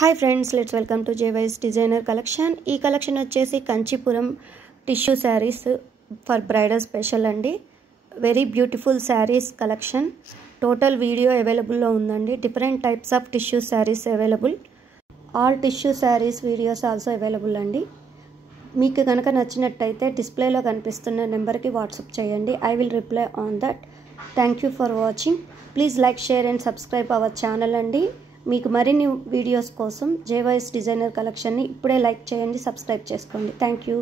Hi friends, let's welcome to జేవైస్ designer collection. ఈ collection వచ్చేసి Kanchipuram tissue saris for bridal special అండి. Very beautiful saris collection. Total video అవైలబుల్లో ఉందండి. Different types of tissue saris available. All tissue saris videos also available అండి. మీకు కనుక నచ్చినట్టయితే డిస్ప్లేలో కనిపిస్తున్న నెంబర్కి వాట్సాప్ చేయండి. I will reply on that. Thank you for watching. Please like, share and subscribe our channel అండి. మీకు మరిన్ని వీడియోస్ కోసం జేవైస్ డిజైనర్ కలెక్షన్ని ఇప్పుడే లైక్ చేయండి, సబ్స్క్రైబ్ చేసుకోండి. Thank you.